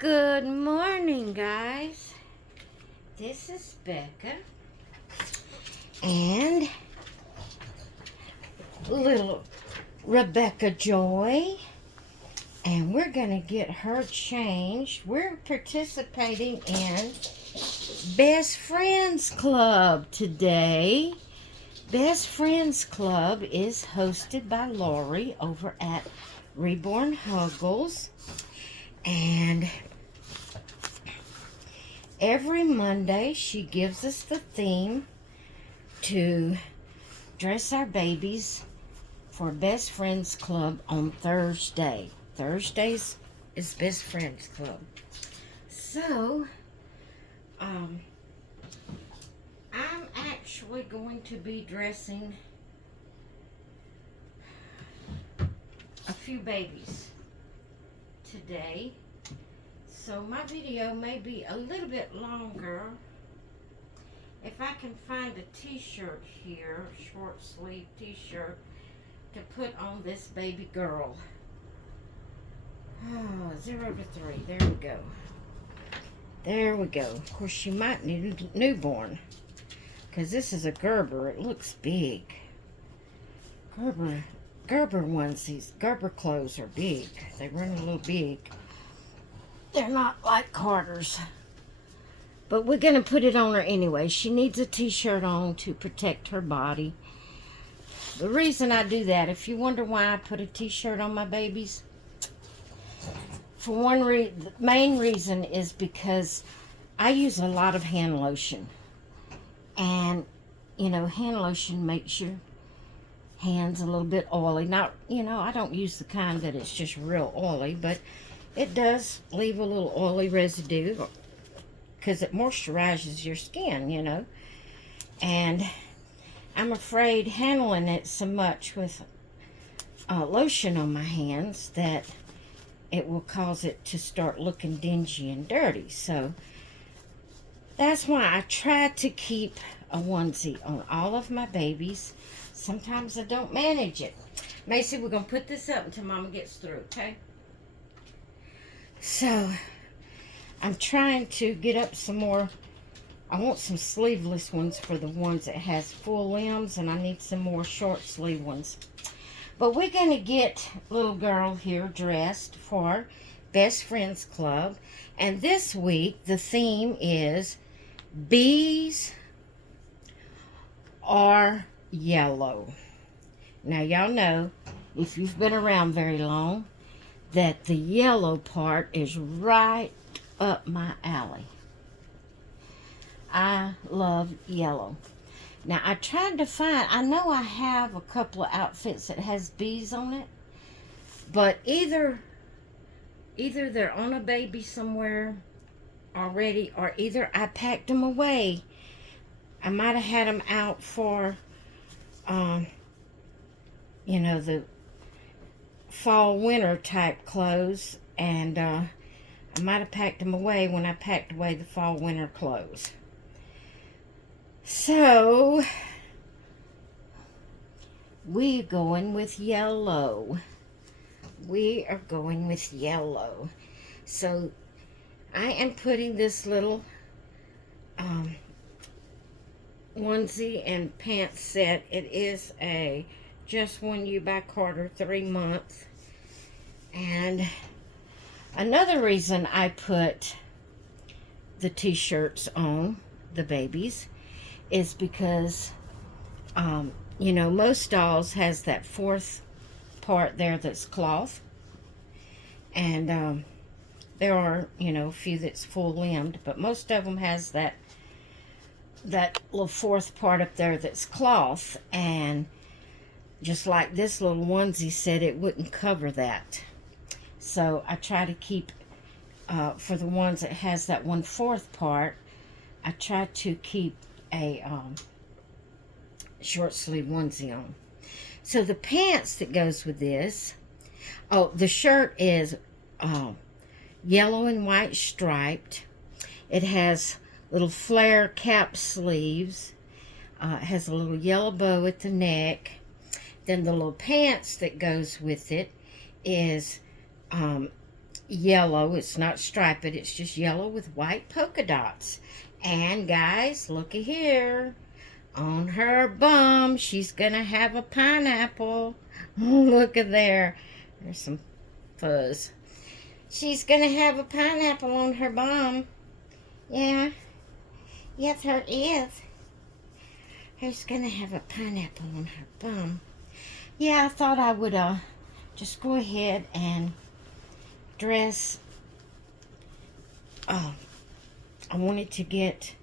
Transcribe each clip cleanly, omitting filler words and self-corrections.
Good morning, guys. This is Becca and little Rebecca Joy, and we're going to get her changed. We're participating in Best Friends Club today. Best Friends Club is hosted by Lori over at Reborn Huggles, and every Monday she gives us the theme to dress our babies for Best Friends Club on Thursday. Thursdays is Best Friends Club. So, I'm actually going to be dressing a few babies today. So my video may be a little bit longer. If I can find a t-shirt here, short sleeve t-shirt, to put on this baby girl. Oh, 0 to 3. There we go. There we go. Of course, she might need a newborn, because this is a Gerber. It looks big. Gerber onesies. Gerber clothes are big. They run a little big. They're not like Carter's. But we're going to put it on her anyway. She needs a t-shirt on to protect her body. The reason I do that, if you wonder why I put a t-shirt on my babies, for one reason, the main reason is because I use a lot of hand lotion. And, you know, hand lotion makes your hands a little bit oily. Not, you know, I don't use the kind that it's just real oily, but it does leave a little oily residue because it moisturizes your skin, you know. And I'm afraid handling it so much with lotion on my hands that it will cause it to start looking dingy and dirty. So that's why I try to keep a onesie on all of my babies. Sometimes I don't manage it. Macy, we're going to put this up until Mama gets through, okay? So, I'm trying to get up some more. I want some sleeveless ones for the ones that has full limbs, and I need some more short sleeve ones. But we're going to get little girl here dressed for Best Friends Club. And this week, the theme is bees are yellow. Now, y'all know, if you've been around very long, that the yellow part is right up my alley. I love yellow. Now, I tried to find, I know I have a couple of outfits that has bees on it, but either they're on a baby somewhere already, or either I packed them away. I might have had them out for, you know, the fall winter type clothes, and I might have packed them away when I packed away the fall winter clothes. So we're going with yellow. We are going with yellow. So I am putting this little onesie and pants set. It is a Just One You by Carter 3-month. And another reason I put the t-shirts on the babies is because, you know, most dolls has that fourth part there that's cloth. And there are, you know, a few that's full-limbed, but most of them has that little fourth part up there that's cloth. And just like this little onesie said, it wouldn't cover that. So I try to keep, for the ones that has that 1/4 part, I try to keep a short sleeve onesie on. So the pants that goes with this, oh, the shirt is yellow and white striped. It has little flare cap sleeves. It has a little yellow bow at the neck. Then the little pants that goes with it is yellow. It's not striped. It's just yellow with white polka dots. And guys, looky here. On her bum, she's going to have a pineapple. Look at there. There's some fuzz. She's going to have a pineapple on her bum. Yeah. Yes, her is. Her's going to have a pineapple on her bum. Yeah, I thought I would just go ahead and dress. I wanted to get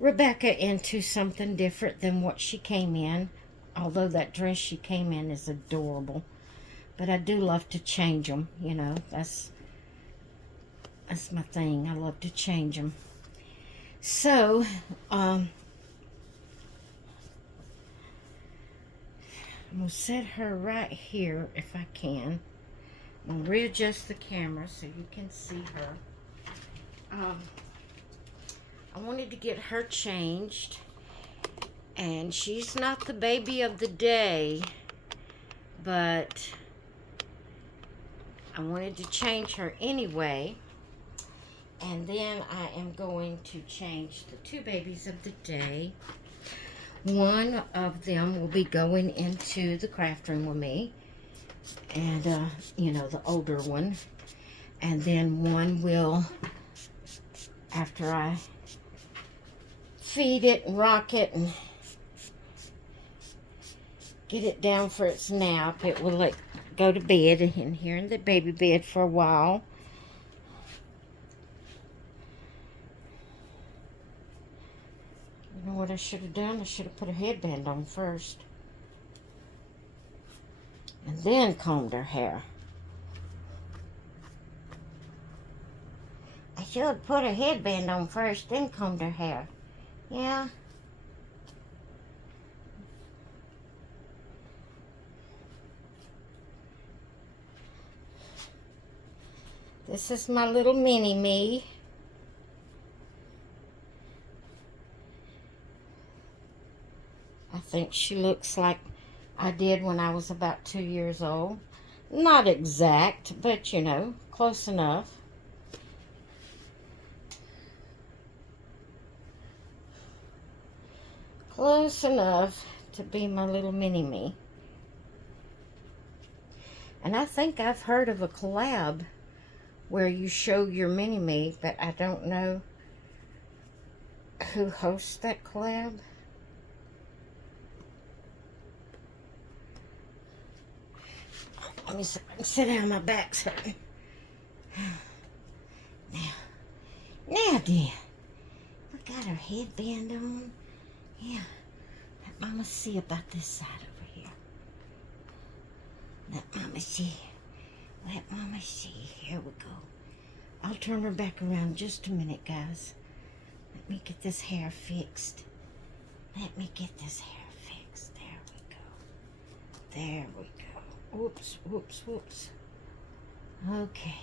Rebecca into something different than what she came in. Although that dress she came in is adorable. But I do love to change them, you know. That's my thing. I love to change them. So, I'm going to set her right here if I can. I'm going to readjust the camera so you can see her. I wanted to get her changed. And she's not the baby of the day. But I wanted to change her anyway. And then I am going to change the two babies of the day. One of them will be going into the craft room with me. And, you know, the older one. And then one will, after I feed it and rock it and get it down for its nap, it will go to bed in here in the baby bed for a while. You know what I should have done? I should have put a headband on first. And then combed her hair. I should have put a headband on first, then combed her hair. Yeah. This is my little mini-me. I think she looks like I did when I was about 2 years old. Not exact, but you know, close enough. Close enough to be my little mini-me. And I think I've heard of a collab where you show your mini-me, but I don't know who hosts that collab. Let me sit down, my back's hurting. Now, dear. We got her headband on. Yeah. Let Mama see about this side over here. Let Mama see. Let Mama see. Here we go. I'll turn her back around just a minute, guys. Let me get this hair fixed. Let me get this hair fixed. There we go. There we go. Whoops, whoops, whoops. Okay.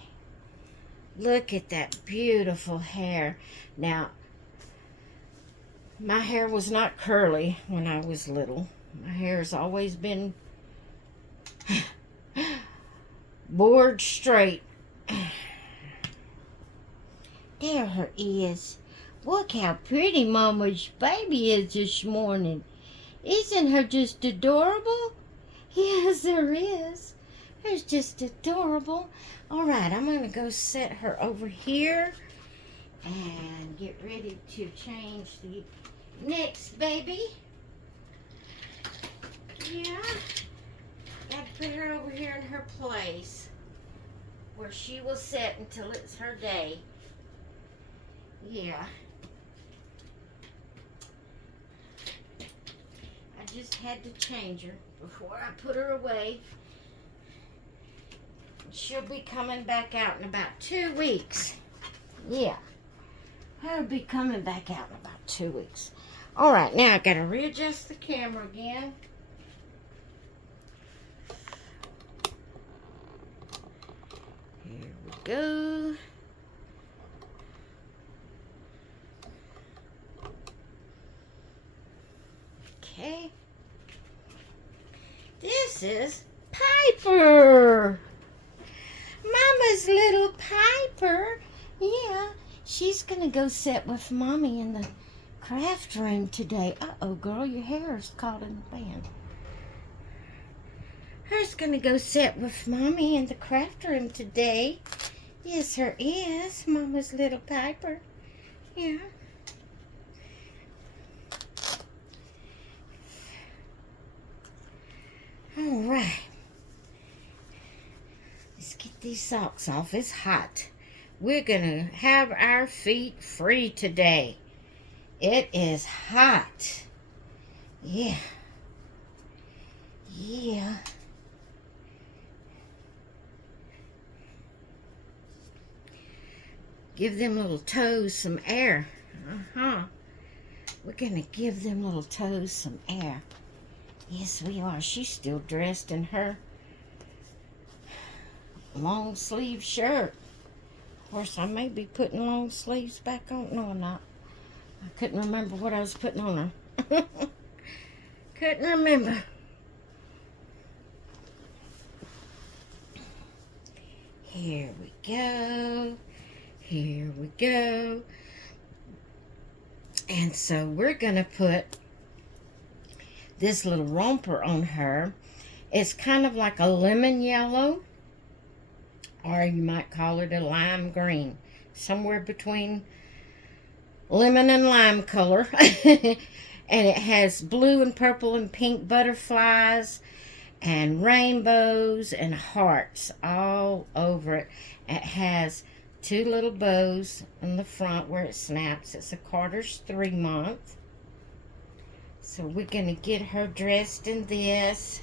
Look at that beautiful hair. Now, my hair was not curly when I was little. My hair has always been board straight. There her is. Look how pretty Mama's baby is this morning. Isn't her just adorable? Yes, there is. It's just adorable. All right, I'm going to go set her over here and get ready to change the next baby. Yeah. Got to put her over here in her place where she will sit until it's her day. Yeah. I just had to change her before I put her away. She'll be coming back out in about 2 weeks. Yeah. I'll be coming back out in about 2 weeks. All right, now I got to readjust the camera again. Here we go. Okay. This is Piper. Mama's little Piper. Yeah, she's gonna go sit with Mommy in the craft room today. Uh-oh, girl, your hair is caught in the band. Her's gonna go sit with Mommy in the craft room today. Yes, her is, Mama's little Piper. Yeah. All right. Let's get these socks off. It's hot. We're gonna have our feet free today. It is hot. Yeah. Yeah. Give them little toes some air. We're gonna give them little toes some air. Yes, we are. She's still dressed in her long sleeve shirt. Of course, I may be putting long sleeves back on. No, I'm not. I couldn't remember what I was putting on her. Couldn't remember. Here we go. Here we go. And so we're going to put this little romper on her. It's kind of like a lemon yellow, or you might call it a lime green. Somewhere between lemon and lime color. And it has blue and purple and pink butterflies and rainbows and hearts all over it. It has 2 little bows in the front where it snaps. It's a Carter's 3-month. So we're going to get her dressed in this.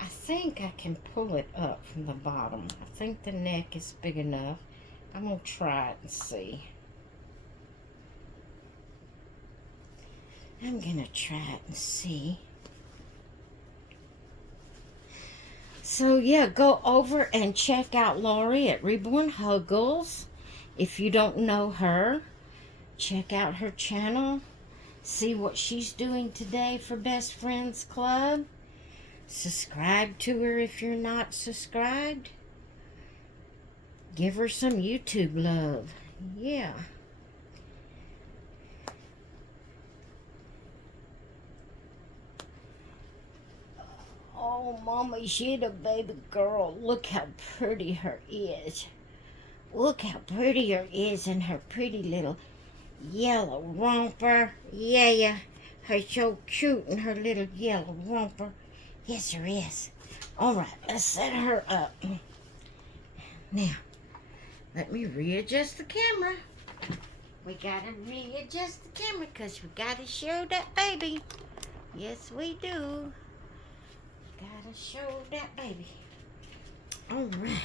I think I can pull it up from the bottom. I think the neck is big enough. I'm going to try it and see. I'm going to try it and see. So, yeah, go over and check out Lori at Reborn Huggles. If you don't know her, check out her channel. See what she's doing today for Best Friends Club. Subscribe to her if you're not subscribed. Give her some YouTube love. Yeah. Oh, Mama, she's a baby girl. Look how pretty her is. Look how pretty her is in her pretty little yellow romper. Yeah. Her so cute in her little yellow romper. Yes, her is. All right, let's set her up. Now, let me readjust the camera. We gotta readjust the camera because we gotta show that baby. Yes, we do. Gotta show that baby. All right.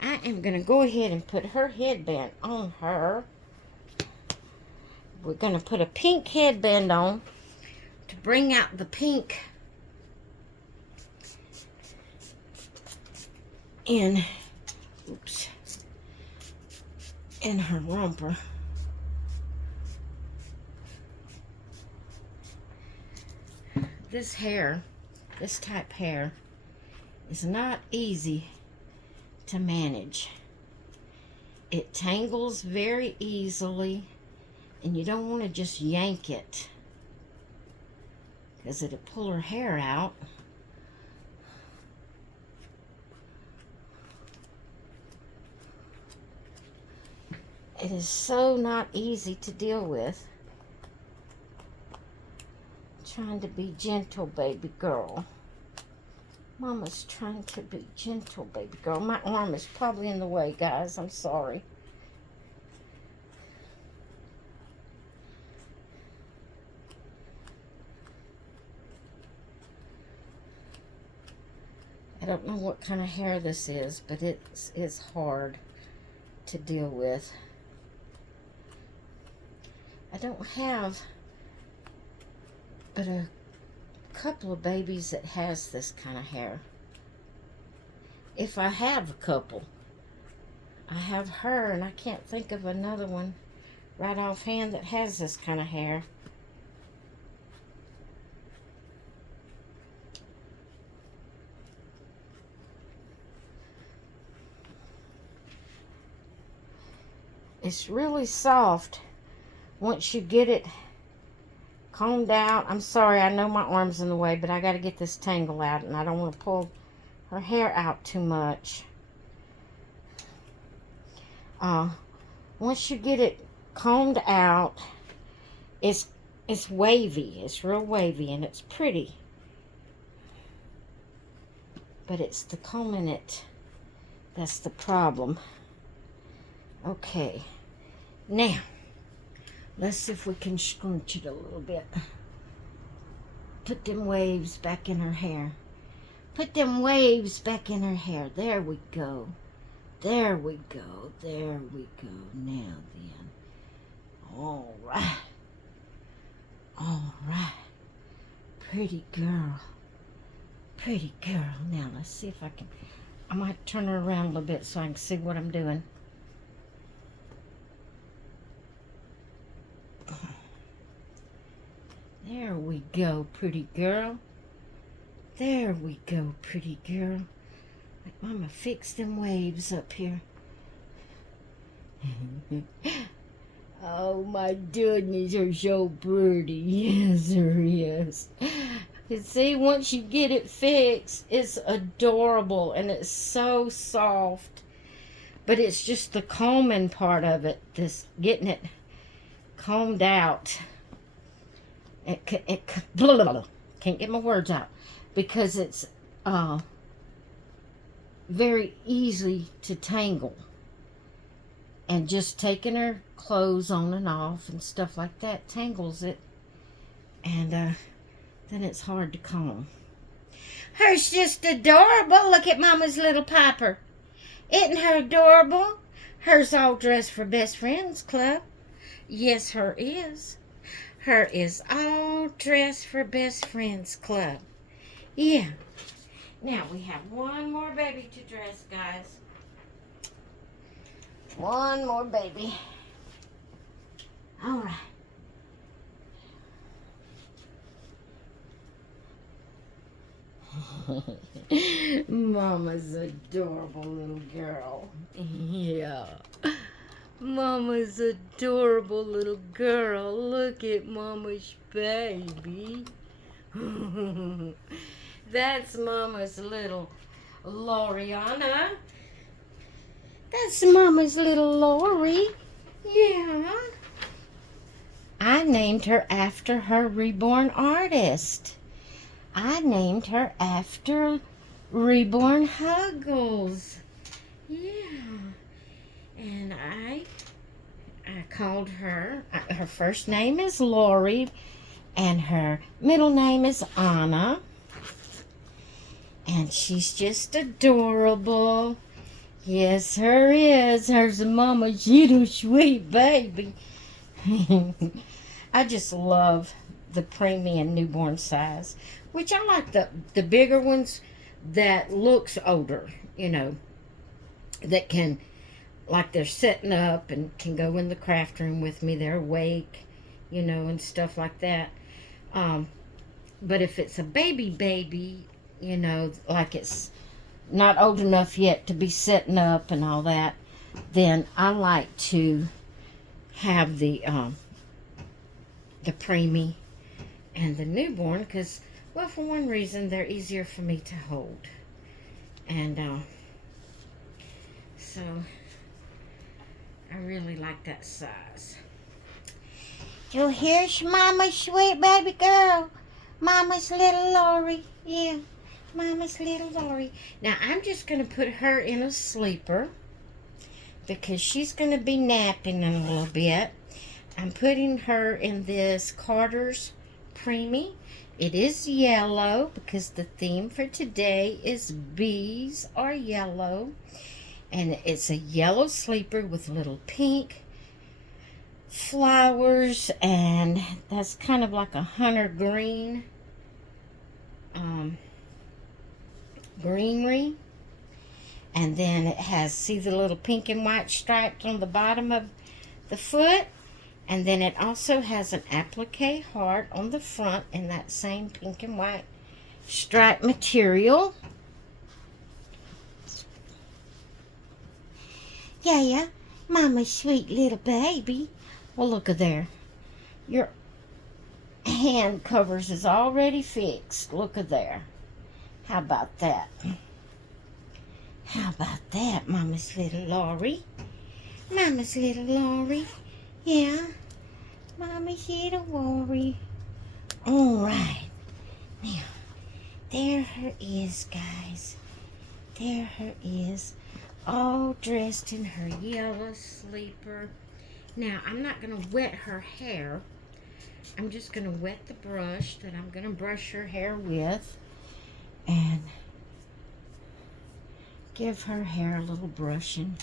I am going to go ahead and put her headband on her. We're going to put a pink headband on to bring out the pink in her romper. This hair, this type hair, is not easy to manage. It tangles very easily, and you don't want to just yank it because it'll pull her hair out. It is so not easy to deal with. Trying to be gentle, baby girl. Mama's trying to be gentle, baby girl. My arm is probably in the way, guys. I'm sorry. I don't know what kind of hair this is, but it's hard to deal with. I don't have but a couple of babies that has this kind of hair. If I have a couple, I have her, and I can't think of another one right offhand that has this kind of hair. It's really soft once you get it combed out. I'm sorry, I know my arm's in the way, but I got to get this tangle out, and I don't want to pull her hair out too much. Once you get it combed out, it's wavy. It's real wavy, and it's pretty. But it's the combing it that's the problem. Okay. Now, let's see if we can scrunch it a little bit. Put them waves back in her hair. Put them waves back in her hair. There we go. There we go. There we go. Now then. All right. All right. Pretty girl. Pretty girl. Now, let's see if I can... I might turn her around a little bit so I can see what I'm doing. There we go, pretty girl. There we go, pretty girl. Like Mama fix them waves up here. Oh my goodness, you're so pretty. Yes, sir, yes. You see, once you get it fixed, it's adorable and it's so soft. But it's just the combing part of it, this getting it combed out. Blah, blah, blah. Can't get my words out because it's very easy to tangle. And just taking her clothes on and off and stuff like that tangles it. And then it's hard to comb. Her's just adorable. Look at Mama's little Piper. Isn't her adorable? Her's all dressed for Best Friends Club. Yes, her is. Her is all dressed for Best Friends Club. Yeah. Now we have one more baby to dress, guys. One more baby. All right. Mama's adorable little girl. Yeah. Mama's adorable little girl. Look at Mama's baby. That's Mama's little Loriana. That's Mama's little Lori. Yeah. I named her after her reborn artist. I named her after Reborn Huggles. Yeah. And I called her, her first name is Lori, and her middle name is Anna. And she's just adorable. Yes, her is. Her's a mama's little sweet baby. I just love the preemie and newborn size, which I like the bigger ones that looks older, you know, that can, like they're setting up and can go in the craft room with me. They're awake, you know, and stuff like that. But if it's a baby, you know, like it's not old enough yet to be setting up and all that, then I like to have the preemie and the newborn because, well, for one reason, they're easier for me to hold. And so I really like that size. So here's Mama's sweet baby girl. Mama's little Lori. Yeah, Mama's little Lori. Now, I'm just going to put her in a sleeper because she's going to be napping in a little bit. I'm putting her in this Carter's Preemie. It is yellow because the theme for today is bees are yellow. And it's a yellow sleeper with little pink flowers, and that's kind of like a hunter green greenery. And then it has, see the little pink and white stripes on the bottom of the foot? And then it also has an applique heart on the front in that same pink and white stripe material. Yeah. Mama's sweet little baby. Well, look at there. Your hand covers is already fixed. Look at there. How about that? How about that, Mama's little Lori? Mama's little Lori. Yeah. Mama's little Lori. All right. Now, there her is, guys. There her is. All dressed in her yellow sleeper. Now, I'm not going to wet her hair. I'm just going to wet the brush that I'm going to brush her hair with. And give her hair a little brushing.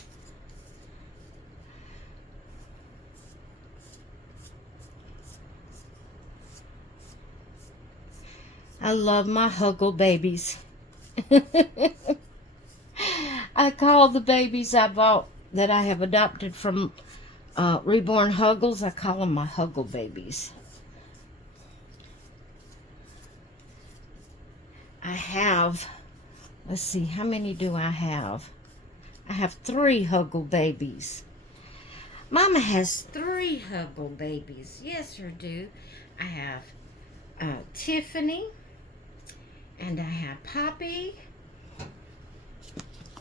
I love my Huggle babies. I call the babies I bought that I have adopted from Reborn Huggles, I call them my Huggle babies. I have, let's see, how many do I have? I have 3 Huggle babies. Mama has 3 Huggle babies. Yes, I do. I have Tiffany, and I have Poppy,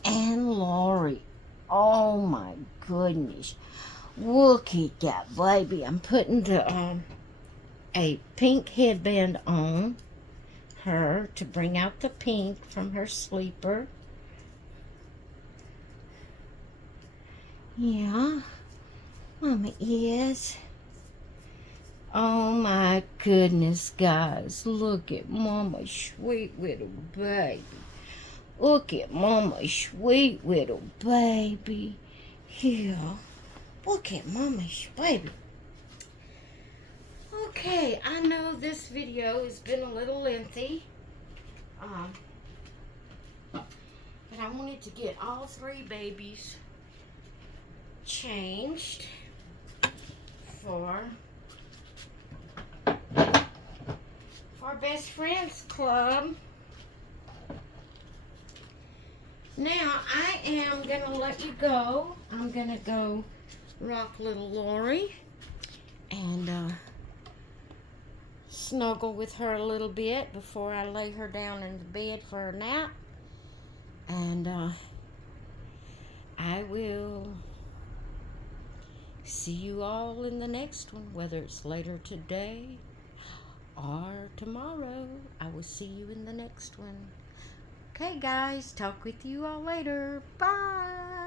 and Lori. Oh my goodness. Look at that baby. I'm putting a pink headband on her to bring out the pink from her sleeper. Yeah, Mama is. Oh my goodness, guys. Look at Mama's sweet little baby. Look at Mama's sweet little baby. Yeah. Look at Mama's baby. Okay, I know this video has been a little lengthy. But I wanted to get all 3 babies changed for Best Friends Club. Now, I am going to let you go. I'm going to go rock little Lori and snuggle with her a little bit before I lay her down in the bed for a nap. And I will see you all in the next one, whether it's later today or tomorrow. I will see you in the next one. Okay, guys, talk with you all later. Bye.